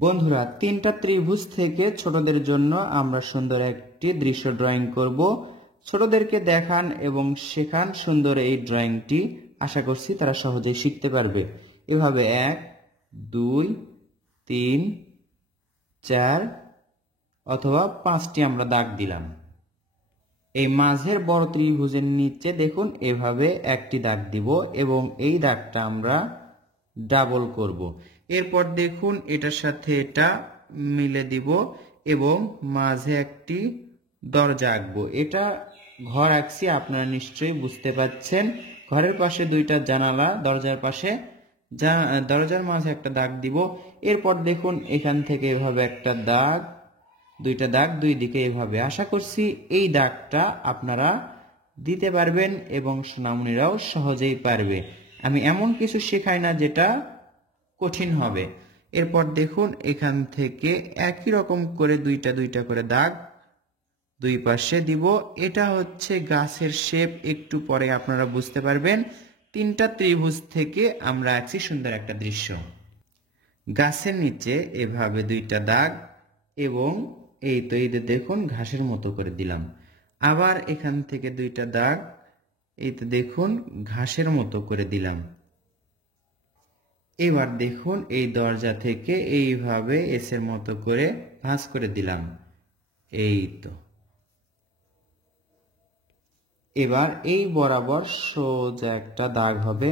বন্ধুরা, তিনটা ত্রিভুজ থেকে ছোটদের জন্য আমরা সুন্দর একটি দৃশ্য ড্রয়িং করব। ছোটদেরকে দেখান এবং শেখান সুন্দর এই ড্রয়িংটি। আশা করছি তারা সহজেই শিখতে পারবে। এভাবে 1 2 3 4 অথবা 5টি আমরা দাগ দিলাম। এই মাঝের বড় ত্রিভুজের নিচে দেখুন এভাবে একটি দাগ দিব এবং এই দাগটা আমরা ডাবল করব। এরপর দেখুন এটার সাথে এটা মিলে দিব এবং মাঝে একটি দরজা আঁকবো। এটা ঘর আঁকছি, আপনারা নিশ্চয়ই বুঝতে পাচ্ছেন। ঘরের পাশে দুইটা জানালা, দরজার পাশে দরজার মাঝে একটা দাগ দিব। এরপর দেখুন এখান থেকে এভাবে একটা দাগ, দুইটা দাগ দুই দিকে এভাবে। আশা করছি এই দাগটা আপনারা দিতে পারবেন এবং সোনামণিরাও সহজেই পারবে। আমি এমন কিছু শেখাই না যেটা কঠিন হবে। এরপর দেখুন এখান থেকে একই রকম করে দুইটা দুইটা করে দাগ দুই পাশে দিব। এটা হচ্ছে গাছের শেপ, একটু পরে আপনারা বুঝতে পারবেন। তিনটা ত্রিভুজ থেকে আমরা আঁকছি সুন্দর একটা দৃশ্য। গাছের নিচে এভাবে দুইটা দাগ এবং এই তো এই দেখুন ঘাসের মতো করে দিলাম। আবার এখান থেকে দুইটা দাগ, এই তো দেখুন ঘাসের মতো করে দিলাম। এবার দেখুন এই দরজা থেকে এইভাবে এসের মতো করে ভাঁজ করে দিলাম। এই তো এবার এই বরাবর সোজা একটা দাগ হবে।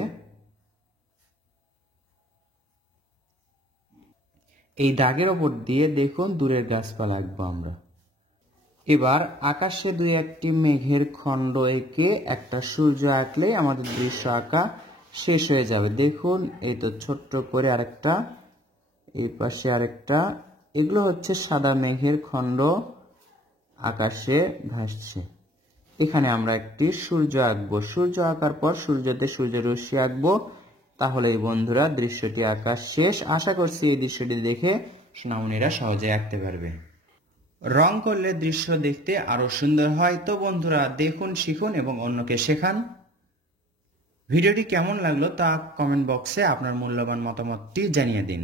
এই দাগের ওপর দিয়ে দেখুন দূরের গাছপালা আঁকবো আমরা। এবার আকাশে দুই একটি মেঘের খণ্ড এঁকে একটা সূর্য আঁকলেই আমাদের দৃশ্য আঁকা শেষ হয়ে যাবে। দেখুন এই তো ছোট্ট করে আরেকটা, এই পাশে আরেকটা। এগুলো হচ্ছে সাদা মেঘের খণ্ড আকাশে ভাসছে। এখানে আমরা একটি সূর্য আঁকবো। সূর্য আঁকার পর সূর্যতে সূর্যরশ্মি আঁকবো। তাহলে এই বন্ধুরা দৃশ্যটি আঁকা শেষ। আশা করছি এই দৃশ্যটি দেখে সোনামণিরা সহজে আঁকতে পারবে। রং করলে দৃশ্য দেখতে আরো সুন্দর হয়। তো বন্ধুরা দেখুন, শিখুন এবং অন্যকে শেখান। ভিডিওটি কেমন লাগলো তা কমেন্ট বক্সে আপনার মূল্যবান মতামতটি জানিয়ে দিন।